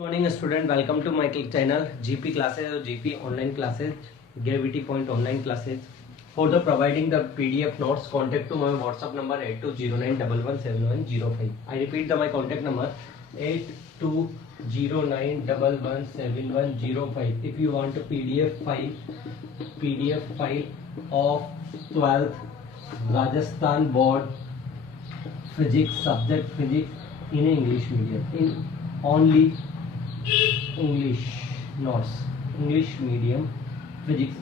Morning student, welcome to my channel GP classes और GP online classes, gravity point online classes. For the providing the PDF notes contact to my WhatsApp number 8209117105. I repeat my contact number 8209117105. If you want a PDF file of 12th Rajasthan board physics subject physics in English medium, in only English notes, English medium physics,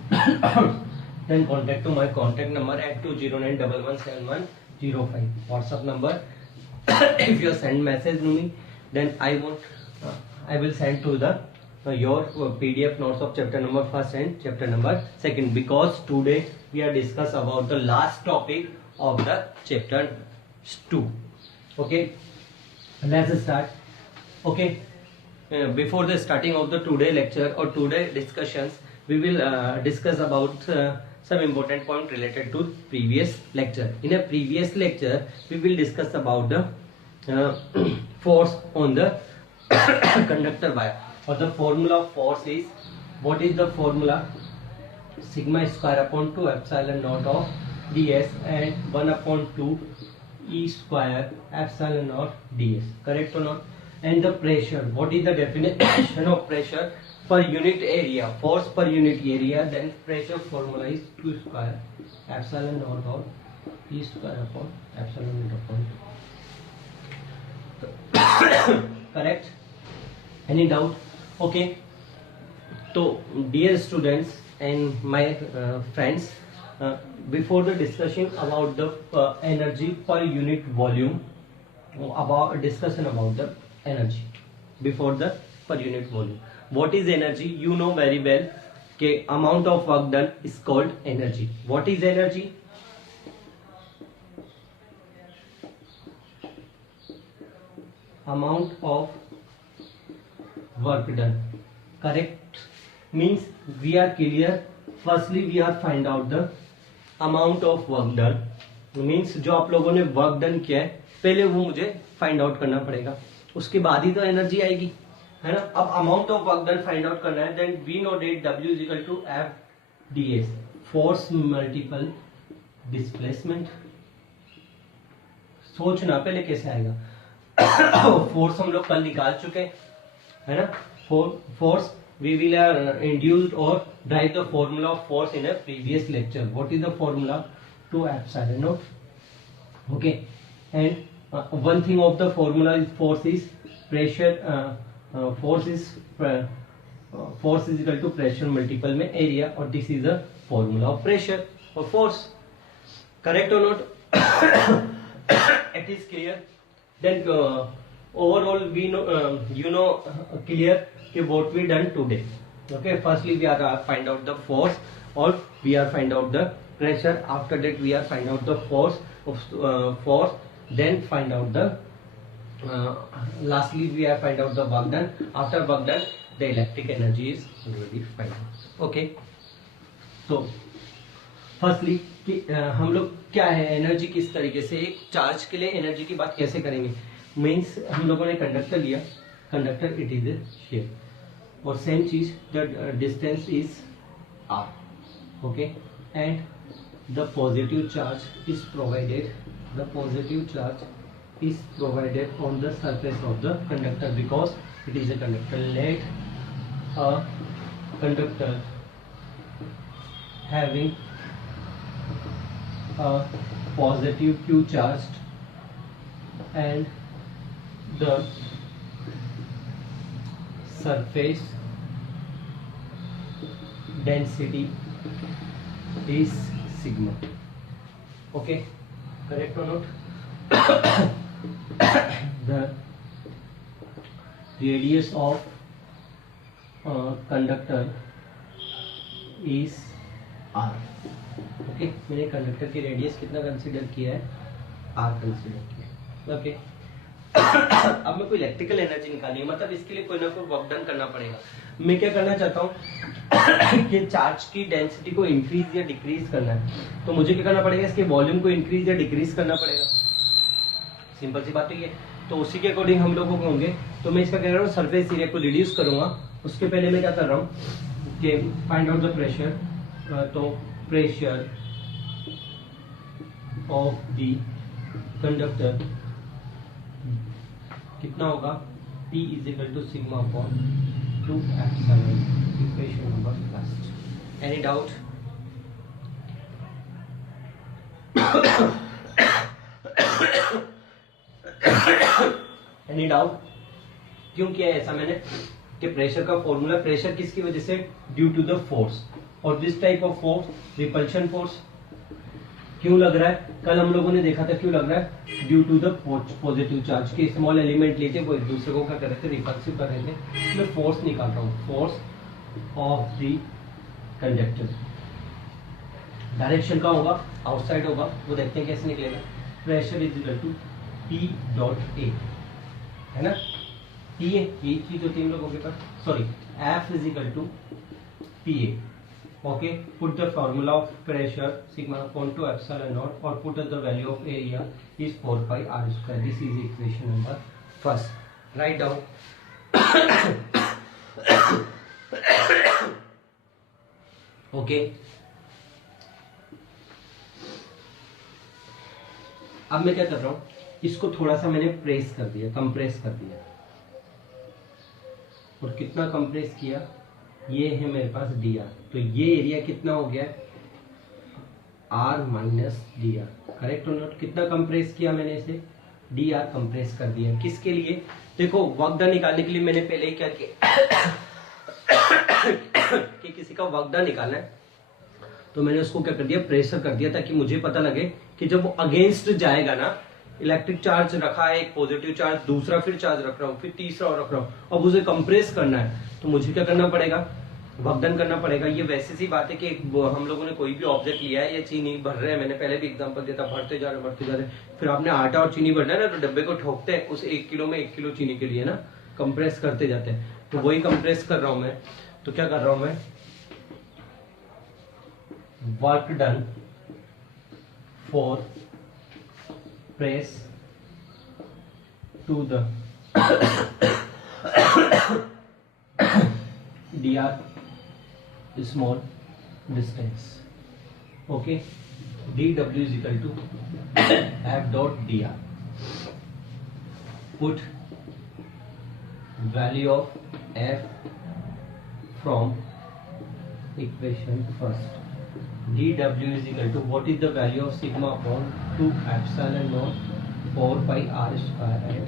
then contact to my contact number at 209117105. WhatsApp number. If you send message to me, then I will send to the your PDF notes of chapter number 1 and chapter number 2, because today we are discuss about the last topic of the chapter 2. Okay, let's start. Okay. Before the starting of the today lecture or today discussions, we will discuss about some important point related to previous lecture. In a previous lecture, we will discuss about the force on the conductor wire, or the formula of force is, what is the formula? Sigma square upon 2 epsilon naught of ds and 1 upon 2 e square epsilon naught ds. Correct or not? And the pressure, what is the definition of pressure per unit area, force per unit area, then pressure formula is 2 square epsilon naught or e square upon epsilon naught upon. Correct? Any doubt? Okay, so dear students and my friends, before the discussion about the energy per unit volume, about discussion about the energy before the per unit volume. What is energy? You know very well कि amount of work done is called energy. What is energy? Amount of work done. Correct? Means we are clear. Firstly we are find out the amount of work done. Means जो आप लोगों ने work done किया है, पहले वो मुझे find out करना पड़ेगा, उसके बाद ही तो एनर्जी आएगी, है ना. अब amount of work done find out करना है, then we know that W is equal to F ds, force multiple displacement. सोचना पहले कैसे आएगा. फोर्स हम लोग कल निकाल चुके है ना. Force we will induced or derive the formula of force in a previous lecture. What is the formula? 2 epsilon naught. Okay, and one thing of the formula is force is pressure. Force is equal to pressure multiple में area, और this is the formula of pressure or force. Correct or not? It is clear. Then overall we know, you know clear कि what we done today. Okay, firstly we are find out the force, or we are find out the pressure. After that we are find out the force of force. Then find out the lastly we are find out the work done. After work done, the electric energy is already find out. Okay, so firstly कि हम लोग क्या है, energy किस तरीके से, एक charge के लिए एनर्जी की बात कैसे करेंगे. मीन्स हम लोगों ने कंडक्टर लिया, conductor it is A shape, और सेम चीज the distance is r. Okay, and the positive charge is provided, the positive charge is provided on the surface of the conductor, because it is a conductor. Let a conductor having a positive q charge and the surface density is sigma. Okay, correct or not? The radius of conductor is r. Okay, मैंने conductor की radius कितना consider किया है, r consider किया. Okay, अब मैं कोई electrical energy निकालनी है, मतलब इसके लिए कोई ना कोई वर्क डन करना पड़ेगा. मैं क्या करना चाहता हूँ कि चार्ज की डेंसिटी को इंक्रीज या डिक्रीज करना है, तो मुझे क्या करना पड़ेगा, इसके वॉल्यूम को इंक्रीज या डिक्रीज करना पड़ेगा. सिंपल सी बात है ये. तो उसी के अकॉर्डिंग हम लोगों को होंगे। तो मैं इसका कह रहा हूँ सरफेस एरिया को रिड्यूस करूंगा। उसके पहले मैं क्या कर रहा हूँ कि फाइंड आउट द प्रेशर। तो प्रेशर ऑफ द कंडक्टर कितना होगा, P is equal to sigma upon 2 epsilon, equation number first. Any doubt? Any doubt? क्यों किया है ऐसा मैंने कि प्रेशर का फॉर्मूला, प्रेशर किसकी वजह से, ड्यू टू द फोर्स, और this type of force repulsion force. क्यों लग रहा है, कल हम लोगों ने देखा था क्यों लग रहा है, due to the positive charge के स्मॉल एलिमेंट लेते वो एक दूसरे को क्या कर रहे थे, रिपल्सिव कर रहे थे। मैं फोर्स निकालता हूँ, force of the conductor. Direction का होगा, आउटसाइड होगा, वो देखते हैं कैसे निकलेगा। Pressure is equal to P dot A, है ना, P ए, ये चीज होती है इन लोगों के पास, sorry F is equal to P A. Okay, put the formula of pressure sigma upon 2 epsilon naught, or put the value of area is 4 pi r square. This is equation number first. Write down. Okay. अब मैं क्या कर रहा हूं, इसको थोड़ा सा मैंने प्रेस कर दिया, कंप्रेस कर दिया। और कितना कंप्रेस किया, ये है मेरे पास डी आर, तो ये एरिया कितना हो गया, R minus D R, correct और नॉट। कितना कंप्रेस किया मैंने इसे, डी आर कंप्रेस कर दिया। किसके लिए, देखो वर्क डन निकालने के लिए मैंने पहले ही क्या किया कि किसी का वर्क डन निकालना है, तो मैंने उसको क्या कर दिया, प्रेशर कर दिया, ताकि मुझे पता लगे कि जब वो अगेंस्ट जाएगा ना, इलेक्ट्रिक चार्ज रखा है, एक पॉजिटिव चार्ज, दूसरा फिर चार्ज रख रहा हूँ, फिर तीसरा और रख रहा हूँ, अब उसे कंप्रेस करना है, तो मुझे क्या करना पड़ेगा, वर्कडन करना पड़ेगा। ये वैसे सी बात है कि हम लोगों ने कोई भी ऑब्जेक्ट लिया है या चीनी भर रहे हैं, मैंने पहले भी एग्जांपल दिया था, भरते जा रहे, फिर आपने आटा और चीनी भरना है ना, तो डब्बे को ठोकते हैं उस 1 किलो में 1 किलो चीनी के लिए ना, कंप्रेस करते जाते हैं, तो वही कंप्रेस कर रहा हूं मैं। तो क्या कर रहा हूं मैं, work done for press to the dr small distance, okay, dw is equal to f dot dr. Put value of f from equation first. dw is equal to, what is the value of sigma upon 2 epsilon naught 4 pi r square and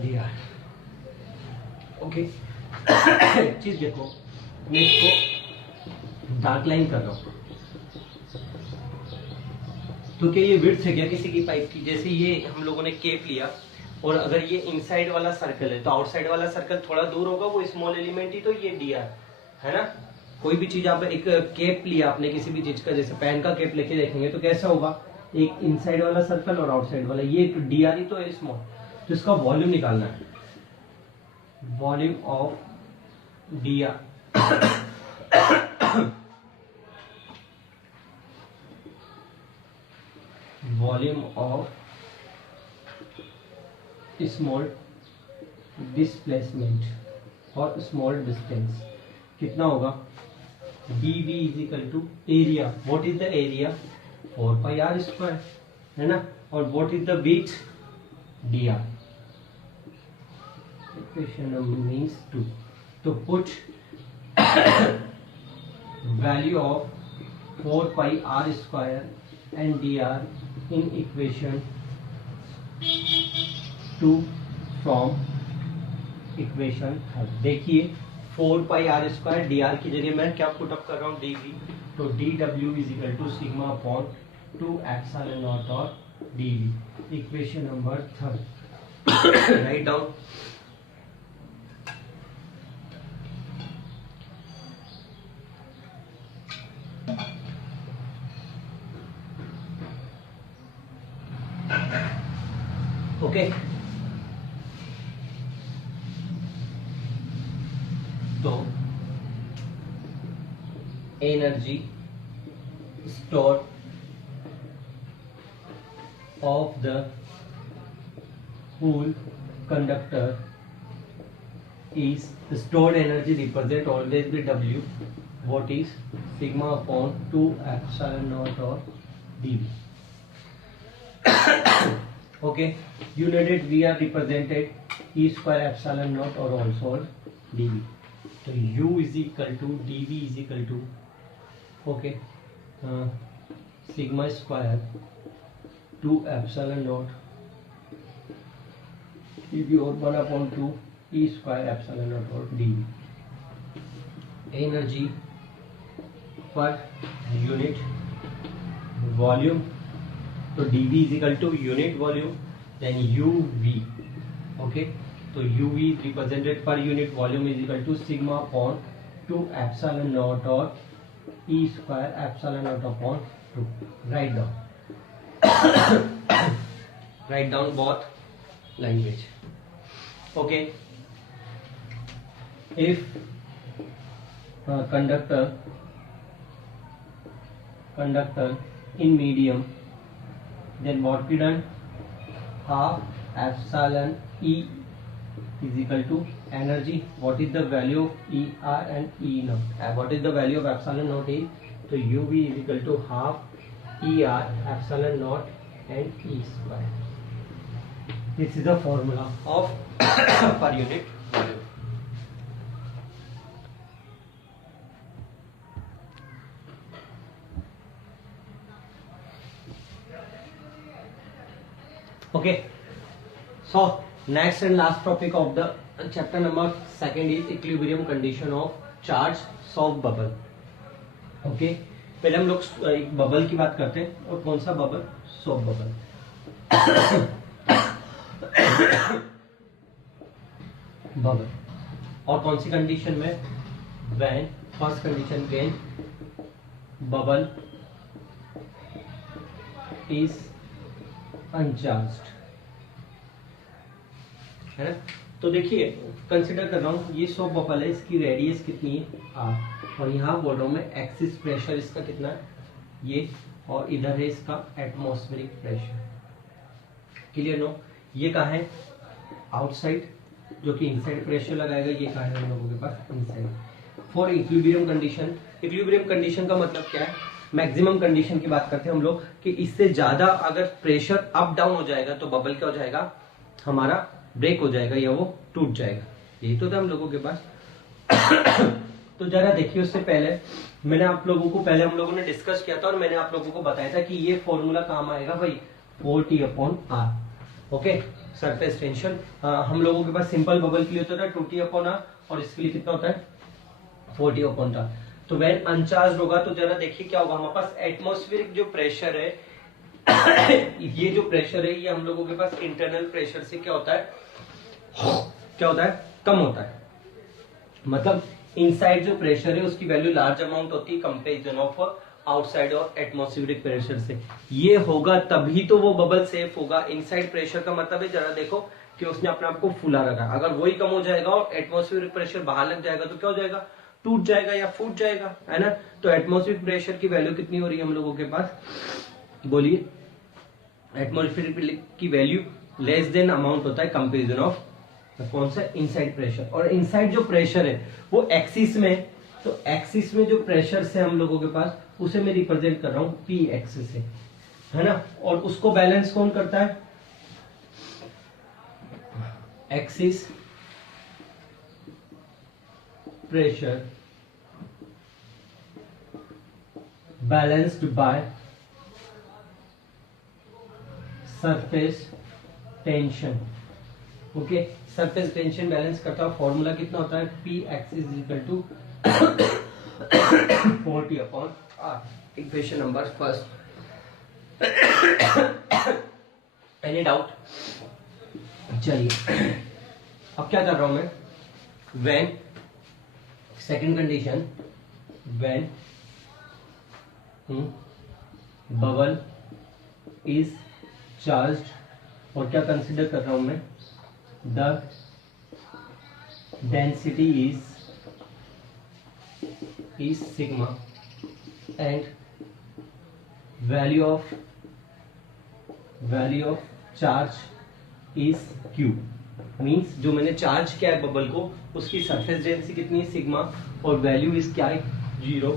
dr. Okay चीज देखो, मैं इसको dark line कर रहा हूं, तो क्या ये विड्थ है क्या किसी की पाइप की, जैसे ये हम लोगों ने केप लिया, और अगर ये इनसाइड वाला सर्कल है तो आउटसाइड वाला सर्कल थोड़ा दूर होगा, वो स्मॉल एलिमेंट ही, तो ये डी आर है ना। कोई भी चीज आप, एक केप लिया आपने किसी भी चीज का, जैसे पेन का केप लेके देखेंगे तो कैसा होगा, एक इनसाइड वाला सर्कल और आउटसाइड वाला, ये डी आर ही तो है स्मॉल। तो इसका वॉल्यूम निकालना है, volume of D R, volume of small displacement और स्मॉल डिस्टेंस कितना होगा, dv is equal to area, what is the area 4 pi R square, है ना, और what is the width dr, equation number means 2. तो put value of 4 pi r square and dr in equation 2 from equation 3. देखिए 4 pi r square dr की जगह मैं क्या put up कर रहा हूँ, dv, तो dw is equal to sigma upon 2 epsilon naught और dv, equation number 3. Write down. Okay, तो energy store of the cool conductor is stored energy represent always be W. What is sigma upon 2 epsilon naught or dV. Okay, unit we are represented E square epsilon naught or also dV. So U is equal to dV is equal to okay sigma square 2 epsilon naught dV और 1 upon 2 E square epsilon naught और dV. Energy per unit volume, तो dV is equal to unit volume, then UV. Okay, तो UV represented per unit volume is equal to sigma upon 2 epsilon naught or E square epsilon naught upon 2. Write down. Write down both language. Okay, if conductor in medium, then what we done, half epsilon E is equal to energy. What is the value of ER and E naught? What is the value of epsilon naught E? So UV is equal to half ER epsilon naught and E square. This is the formula of per unit volume. Okay, so next and last topic of the chapter number 2 is equilibrium condition of charge soft bubble. Okay, पहले हम लोग एक bubble की बात करते हैं, और कौन सा बबल? Soft bubble. बबल और कौन सी कंडीशन में? When first condition when bubble is uncharged, है ना. तो देखिए कंसिडर कर रहा हूं ये सॉफ्ट बबल है, इसकी रेडियस कितनी है R, और यहाँ बोल रहा हूं मैं एक्सिस प्रेशर इसका कितना है ये, और इधर है इसका एटमॉस्फेरिक प्रेशर. Clear no? ये कहाँ है? आउटसाइड, जो कि इनसाइड प्रेशर लगाएगा. ये कहाँ है हम लोगों के पास? Inside. For equilibrium condition, equilibrium condition का मतलब क्या है? मैक्सिमम कंडीशन की बात करते हैं हम लोग कि इससे ज्यादा अगर प्रेशर अप डाउन हो जाएगा तो बबल क्या हो जाएगा? हमारा ब्रेक हो जाएगा या वो टूट जाएगा. यही तो था हम लोगों के पास. तो जरा देखिए, उससे पहले मैंने आप लोगों को, पहले हम लोगों ने डिस्कस किया था और मैंने आप लोगों को बताया था कि ये फॉर्मूला काम आएगा भाई 4T/R. ओके, सरफेस टेंशन हम लोगों के पास सिंपल बबल के लिए होता था 2T/R, और इसके लिए कितना होता है? 4T/R. तो व्हेन अनचार्ज होगा तो जरा देखिए क्या होगा हमारे पास. एटमॉस्फेरिक जो प्रेशर है ये जो प्रेशर है ये हम लोगों के पास इंटरनल प्रेशर से क्या होता है? क्या होता है? कम होता है. मतलब इनसाइड जो प्रेशर है उसकी वैल्यू लार्ज अमाउंट होती है कंपेरिजन ऑफ आउटसाइड और एटमॉस्फेरिक प्रेशर से. ये होगा तभी तो वो बबल सेफ होगा. इनसाइड प्रेशर का मतलब है, जरा देखो कि उसने अपने आप को फूला रखा. अगर वही कम हो जाएगा और एटमॉस्फेरिक प्रेशर बाहर लग जाएगा तो क्या हो जाएगा? टूट जाएगा या फूट जाएगा, है ना. तो एटमॉस्फेरिक प्रेशर की वैल्यू कितनी हो रही है हम लोगों के पास? बोलिए. एटमॉस्फेरिक की वैल्यू लेस देन अमाउंट होता है कंपेरिजन ऑफ कौन सा? Inside pressure. और इनसाइड जो प्रेशर है वो एक्सिस में, तो एक्सिस में जो प्रेशर से हम लोगों के पास, उसे मैं रिप्रेजेंट कर रहा हूं पी एक्सिस से, है ना. और उसको बैलेंस कौन करता है? Excess pressure balanced by surface tension. Okay, surface tension balance करता है. फॉर्मूला कितना होता है? P excess is equal to 4T/R. Equation number first. Any doubt? चलिए अब क्या कर रहा हूं मैं? When second condition, when bubble is charged, और क्या कंसिडर कर रहा हूं मैं? The density is sigma and value of charge is Q, means जो मैंने चार्ज किया है बबल को उसकी सरफेस डेंसिटी कितनी है सिग्मा, और वैल्यू इज क्या है 0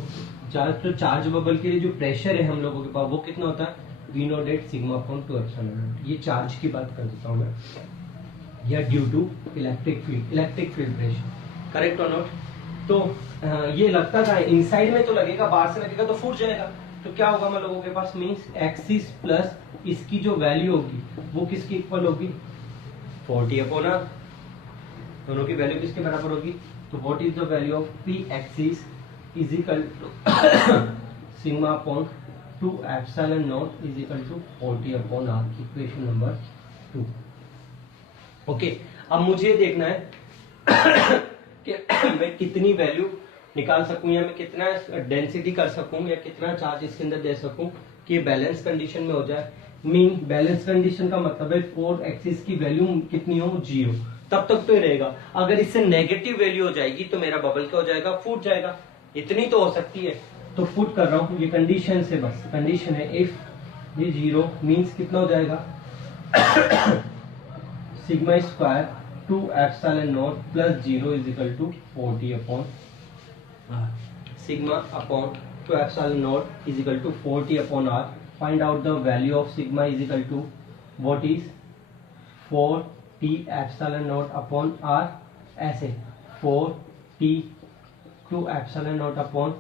चार्ज। तो चार्ज बबल के लिए जो प्रेशर है हम लोगों के पास वो कितना होता है V naught at sigma upon 2 epsilon naught. ये चार्ज की बात कर देता हूँ मैं, या due to electric field pressure, correct और नॉट। तो ये लगता था इनसाइड में तो लगेगा, बाहर से लगेगा तो फूट जाएगा। तो क्या होगा हम लोगों के पास, मीन्स एक्सिस प्लस इसकी जो वैल्यू होगी वो किसकी इक्वल होगी 40 अपॉन आर, दोनों की वैल्यू किसके बराबर होगी। तो what is the value of P excess is equal to sigma upon 2 epsilon naught is equal to 40 upon R, equation number 2। Okay, अब मुझे देखना है कि मैं कितनी वैल्यू निकाल सकूं, या मैं कितना डेंसिटी कर सकूं, या कितना चार्ज इसके अंदर दे सकूं कि बैलेंस कंडीशन में हो जाए। मीन बैलेंस कंडीशन का मतलब है 4 एक्सिस की वैल्यू कितनी हो 0, तब तक तो ये रहेगा। अगर इससे नेगेटिव वैल्यू हो जाएगी तो मेरा बबल क्या हो जाएगा फूट जाएगा, इतनी तो हो सकती है। तो पुट कर रहा हूं ये कंडीशन से, बस कंडीशन है इफ ये 0 मीन्स कितना हो जाएगा sigma square 2 epsilon naught plus 0 is equal to 40 upon R. Sigma upon 2 epsilon naught is equal to 40 upon R. Find out the value of sigma is equal to what is 4t epsilon naught upon R, ऐसे 4t 2 epsilon naught upon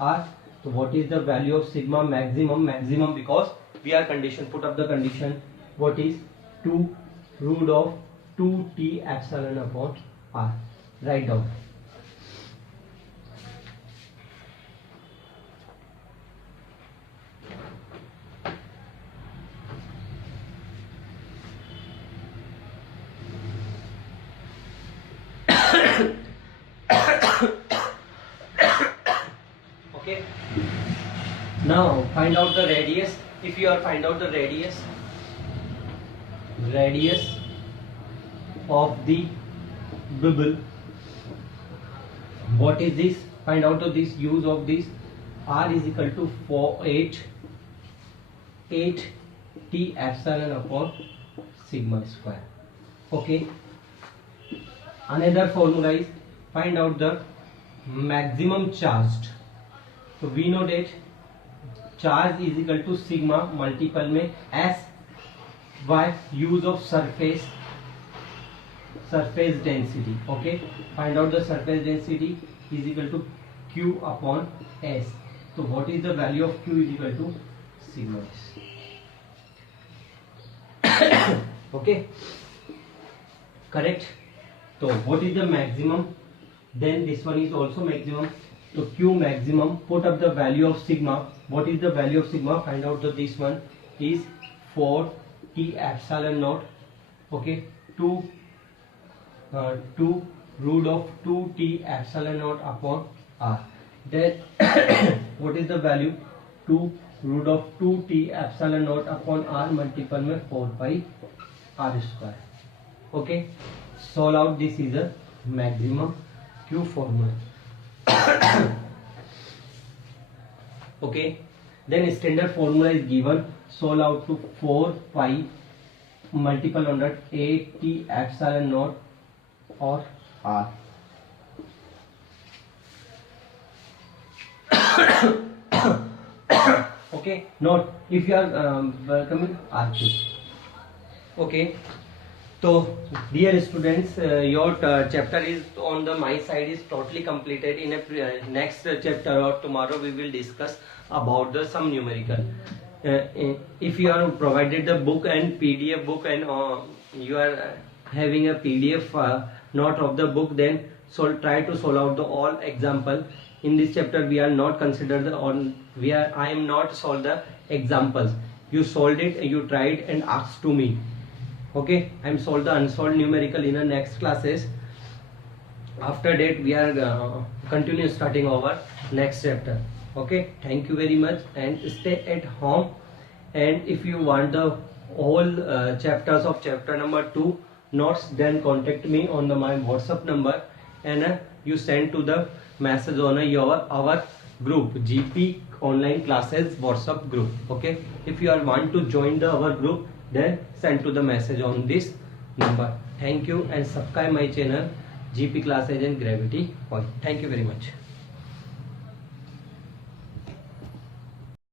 R. तो what is the value of sigma maximum because we are condition, put up the condition, what is 2 root of 2t epsilon upon R, write down. Okay, now find out the radius. If you are find out the radius of the bubble, what is this, find out of this use of this. R is equal to 8t epsilon upon sigma square. Okay, another formula is find out the maximum charged. तो we know that charge is equal to sigma multiple में S Y use of surface density. Okay, find out the surface density is equal to Q upon S. तो what is the value of Q is equal to sigma S. Okay, correct. तो what is the maximum, then this one is also maximum. तो Q maximum, put up the value of sigma. What is the value of sigma? Find out that this one is 4t epsilon naught. Okay, 2 root of 2t epsilon naught upon r. Then what is the value? 2 root of 2t epsilon naught upon r multiple में 4 pi r square. Okay, solve out this is a maximum Q formula. Okay, then standard formula is given, solve out to 4 pi multiple under 8t epsilon naught or r. Okay, note if you are welcoming r3. Okay, so dear students, your chapter is on the my side is totally completed. In a next chapter or tomorrow we will discuss about the some numerical. If you are provided the book and PDF book and you are having a PDF note of the book, then try to solve out the all example. In this chapter we are not considered the on I am not solve the examples. You solved it, you tried and asked to me. Okay, I am solve the unsolved numerical in the next classes. After that we are continue starting our next chapter. Okay, thank you very much and stay at home. And if you want the whole chapters of chapter number 2 notes, then contact me on my WhatsApp number and you send to the message on our group GP online classes WhatsApp group. Okay, if you are want to join our group, then send to the message on this number. Thank you and subscribe my channel GP Classes and Gravity Point. Thank you very much.